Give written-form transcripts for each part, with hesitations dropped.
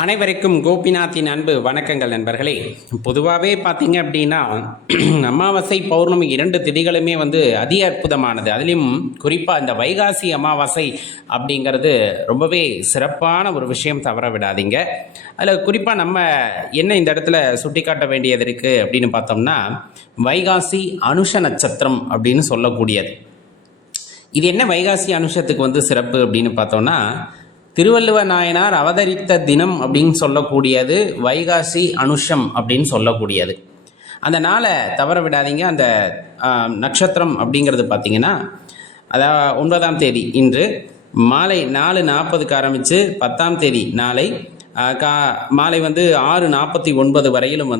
அனைவருக்கும் கோபிநாத்தின் அன்பு வணக்கங்கள் நண்பர்களே. பொதுவாகவே பார்த்தீங்க அப்படின்னா அமாவாசை பௌர்ணமி 2 திதிகளுமே அதி அற்புதமானது. அதுலேயும் குறிப்பாக இந்த வைகாசி அமாவாசை அப்படிங்கிறது ரொம்பவே சிறப்பான ஒரு விஷயம், தவற விடாதீங்க. அதில் குறிப்பாக நம்ம என்ன இந்த இடத்துல சுட்டி காட்ட வேண்டியது இருக்குது அப்படின்னு பார்த்தோம்னா, வைகாசி அனுஷ நட்சத்திரம் அப்படின்னு சொல்லக்கூடியது. இது என்ன வைகாசி அனுஷத்துக்கு சிறப்பு அப்படின்னு பார்த்தோம்னா, திருவள்ளுவ நாயனார் அவதரித்த தினம் அப்படின்னு சொல்லக்கூடியது வைகாசி அனுஷம் அப்படின்னு சொல்லக்கூடியது. அந்த நாளை தவற விடாதீங்க. அந்த நட்சத்திரம் அப்படிங்கிறது பார்த்தீங்கன்னா, அதாவது 9ஆம் தேதி இன்று மாலை 4:40 ஆரம்பித்து 10ஆம் தேதி நாளை மாலை 6:49 வரையிலும்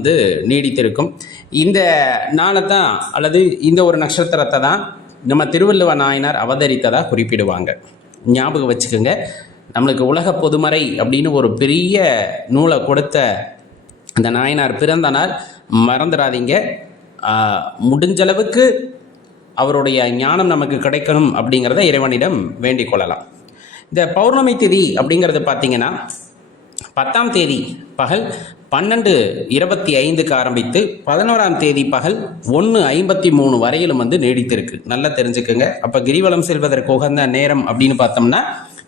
நீடித்திருக்கும். இந்த நாளை தான் அல்லது இந்த ஒரு நட்சத்திரத்தை தான் நம்ம திருவள்ளுவ நாயனார் அவதரித்ததாக குறிப்பிடுவாங்க. ஞாபகம் வச்சுக்கோங்க. நம்மளுக்கு உலக பொதுமறை அப்படின்னு ஒரு பெரிய நூலை கொடுத்த அந்த நாயனார் பிறந்த நாள் மறந்துடாதீங்க. முடிஞ்சளவுக்கு அவருடைய ஞானம் நமக்கு கிடைக்கணும் அப்படிங்கிறத இறைவனிடம் வேண்டிக் கொள்ளலாம். இந்த பௌர்ணமி திதி அப்படிங்கிறது பார்த்தீங்கன்னா 10ஆம் தேதி பகல் 12:25 ஆரம்பித்து 11ஆம் தேதி பகல் 1:53 வரையிலும் நீடித்திருக்கு. நல்லா தெரிஞ்சுக்குங்க. அப்போ கிரிவலம் செல்வதற்கு உகந்த நேரம் அப்படின்னு பார்த்தோம்னா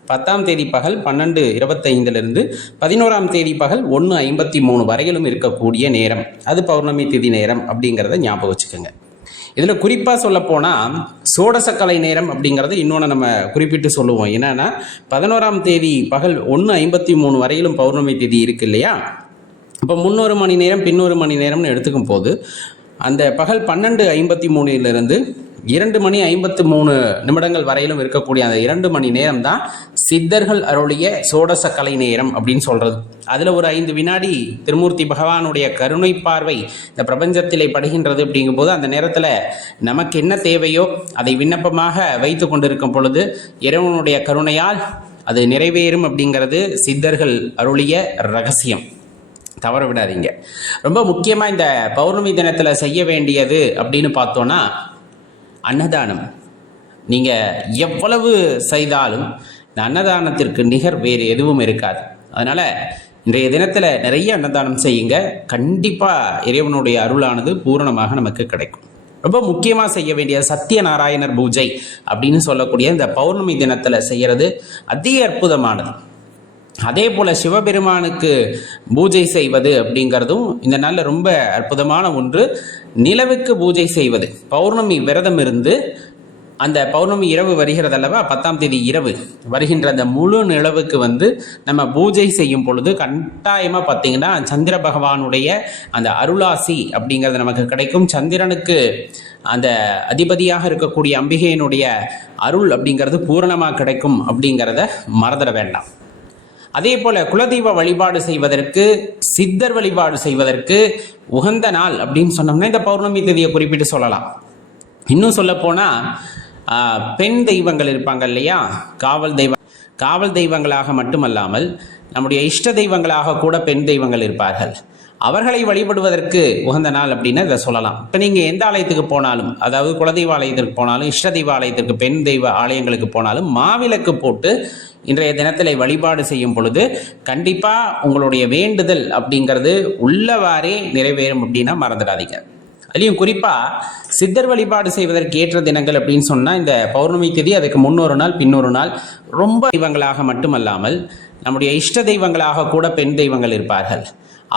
10ஆம் தேதி பகல் 12:25 11ஆம் தேதி பகல் 1:53 வரையிலும் இருக்கக்கூடிய நேரம், அது பௌர்ணமி திதி நேரம் அப்படிங்கிறத ஞாபகம் வச்சுக்கோங்க. இதில் குறிப்பாக சொல்லப்போனால் சோடசக்கலை நேரம் அப்படிங்கிறது இன்னொன்று நம்ம குறிப்பிட்டு சொல்லுவோம். என்னன்னா 11ஆம் தேதி பகல் 1:53 வரையிலும் பௌர்ணமி திதி இருக்கு இல்லையா? இப்போ முன்னொரு மணி நேரம் பின்னொரு மணி நேரம்னு எடுத்துக்கும் போது அந்த பகல் 12:53 2:53 வரையிலும் இருக்கக்கூடிய அந்த 2 மணி நேரம் தான் சித்தர்கள் அருளிய சோடசக்கலை நேரம் அப்படின்னு சொல்கிறது. அதில் ஒரு 5 வினாடி திருமூர்த்தி பகவானுடைய கருணை பார்வை இந்த பிரபஞ்சத்திலே படுகின்றது. அப்படிங்கும்போது அந்த நேரத்தில் நமக்கு என்ன தேவையோ அதை விண்ணப்பமாக வைத்து கொண்டிருக்கும் பொழுது இறைவனுடைய கருணையால் அது நிறைவேறும் அப்படிங்கிறது சித்தர்கள் அருளிய ரகசியம். தவற விடாதீங்க. ரொம்ப முக்கியமாக இந்த பௌர்ணமி தினத்தில் செய்ய வேண்டியது அப்படின்னு பார்த்தோன்னா அன்னதானம். நீங்கள் எவ்வளவு செய்தாலும் இந்த அன்னதானத்திற்கு நிகர் வேறு எதுவும் இருக்காது. அதனால் இன்றைய தினத்தில் நிறைய அன்னதானம் செய்யுங்க. கண்டிப்பாக இறைவனுடைய அருளானது பூரணமாக நமக்கு கிடைக்கும். ரொம்ப முக்கியமாக செய்ய வேண்டிய சத்யநாராயணர் பூஜை அப்படின்னு சொல்லக்கூடிய இந்த பௌர்ணமி தினத்தில் செய்கிறது அதி அற்புதமானது. அதே போல் சிவபெருமானுக்கு பூஜை செய்வது அப்படிங்கிறதும் இந்த நாளில் ரொம்ப அற்புதமான ஒன்று. நிலவுக்கு பூஜை செய்வது, பௌர்ணமி விரதம் இருந்து அந்த பௌர்ணமி இரவு வருகிறது அல்லவா, 10ஆம் தேதி இரவு வருகின்ற அந்த முழு நிலவுக்கு நம்ம பூஜை செய்யும் பொழுது கட்டாயமாக பார்த்தீங்கன்னா சந்திர பகவானுடைய அந்த அருளாசி அப்படிங்கிறது நமக்கு கிடைக்கும். சந்திரனுக்கு அந்த அதிபதியாக இருக்கக்கூடிய அம்பிகையினுடைய அருள் அப்படிங்கிறது பூரணமாக கிடைக்கும் அப்படிங்கிறத மறந்துட வேண்டாம். அதே போல் குலதெய்வ வழிபாடு செய்வதற்கு, சித்தர் வழிபாடு செய்வதற்கு உகந்த நாள் அப்படின்னு சொன்னோம்னா இந்த பௌர்ணமி தேதியை குறிப்பிட்டு சொல்லலாம். இன்னும் சொல்லப்போனால் பெண் தெய்வங்கள் இருப்பாங்க இல்லையா, காவல் தெய்வங்களாக மட்டுமல்லாமல் நம்முடைய இஷ்ட தெய்வங்களாக கூட பெண் தெய்வங்கள் இருப்பார்கள். அவர்களை வழிபடுவதற்கு உகந்த நாள் அப்படின்னு இதை சொல்லலாம். இப்போ நீங்கள் எந்த ஆலயத்துக்கு போனாலும், அதாவது குலதெய்வ ஆலயத்திற்கு போனாலும், இஷ்ட தெய்வ ஆலயத்திற்கு, பெண் தெய்வ ஆலயங்களுக்கு போனாலும் மாவிளக்கு போட்டு இன்றைய தினத்தில் வழிபாடு செய்யும் பொழுது கண்டிப்பாக உங்களுடைய வேண்டுதல் அப்படிங்கிறது உள்ளவாறே நிறைவேறும் அப்படின்னா மறந்துடாதீங்க. அதுலேயும் குறிப்பாக சித்தர் வழிபாடு செய்வதற்கு ஏற்ற தினங்கள் அப்படின்னு சொன்னால் இந்த பௌர்ணமி தேதி, அதுக்கு முன்னொரு நாள் பின்னொரு நாள். ரொம்ப தெய்வங்களாக மட்டுமல்லாமல் நம்முடைய இஷ்ட தெய்வங்களாக கூட பெண் தெய்வங்கள் இருப்பார்கள்.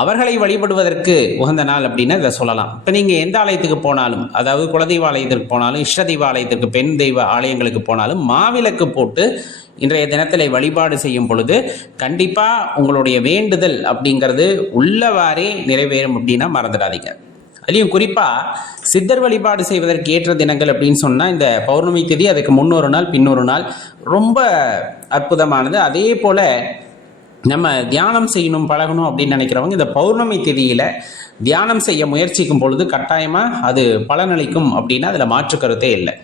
அவர்களை வழிபடுவதற்கு உகந்த நாள் அப்படின்னு இதை சொல்லலாம். இப்போ நீங்கள் எந்த ஆலயத்துக்கு போனாலும், அதாவது குலதெய்வ ஆலயத்திற்கு போனாலும், இஷ்ட தெய்வ ஆலயத்திற்கு, பெண் தெய்வ ஆலயங்களுக்கு போனாலும் மாவிளக்கு போட்டு இன்றைய தினத்தில் வழிபாடு செய்யும் பொழுது கண்டிப்பாக உங்களுடைய வேண்டுதல் அப்படிங்கிறது உள்ளவாறே நிறைவேறும் அப்படின்னா மறந்துடாதீங்க. அதுலேயும் குறிப்பாக சித்தர் வழிபாடு செய்வதற்கு ஏற்ற தினங்கள் அப்படின்னு சொன்னால் இந்த பௌர்ணமி தேதி, அதுக்கு முன்னொரு நாள் பின்னொரு நாள் ரொம்ப அற்புதமானது. அதே போல் நம்ம தியானம் செய்யணும், பழகணும் அப்படின்னு நினைக்கிறவங்க இந்த பௌர்ணமி திதியில் தியானம் செய்ய முயற்சிக்கும் பொழுது கட்டாயமாக அது பலனளிக்கும் அப்படின்னா அதில் மாற்று கருத்தே இல்லை.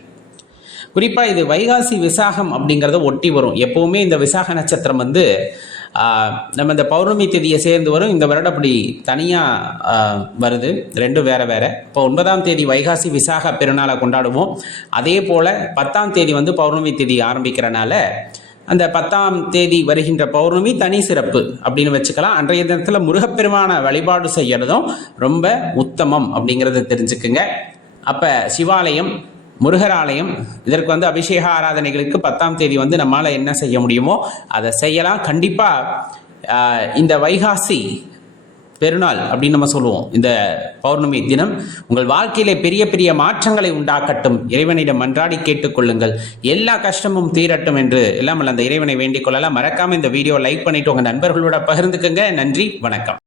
குறிப்பாக இது வைகாசி விசாகம் அப்படிங்கிறத ஒட்டி வரும். எப்போவுமே இந்த விசாக நட்சத்திரம் நம்ம இந்த பௌர்ணமி தேதியை சேர்ந்து வரும். இந்த வருடம் அப்படி தனியாக வருது, ரெண்டும் வேறு வேறு. இப்போ 9ஆம் தேதி வைகாசி விசாக பெருநாளை கொண்டாடுவோம். அதே போல் 10ஆம் தேதி பௌர்ணமி தேதி ஆரம்பிக்கிறனால அந்த 10ஆம் தேதி வருகின்ற பௌர்ணமி தனி சிறப்பு அப்படின்னு வச்சுக்கலாம். அன்றைய தினத்தில் முருகப்பெருமான வழிபாடு செய்யறதும் ரொம்ப உத்தமம் அப்படிங்கிறத தெரிஞ்சுக்குங்க. அப்போ சிவாலயம், முருகர் ஆலயம், இதற்கு அபிஷேக ஆராதனைகளுக்கு 10ஆம் தேதி நம்மளால் என்ன செய்ய முடியுமோ அதை செய்யலாம். கண்டிப்பாக இந்த வைகாசி பெருநாள் அப்படின்னு நம்ம சொல்லுவோம், இந்த பௌர்ணமி தினம் உங்கள் வாழ்க்கையிலே பெரிய பெரிய மாற்றங்களை உண்டாக்கட்டும். இறைவனிடம் மன்றாடி கேட்டுக்கொள்ளுங்கள். எல்லா கஷ்டமும் தீரட்டும் என்று எல்லாம் அந்த இறைவனை வேண்டிக் கொள்ளலாம். மறக்காம இந்த வீடியோ லைக் பண்ணிட்டு உங்க நண்பர்களோட பகிர்ந்துக்குங்க. நன்றி, வணக்கம்.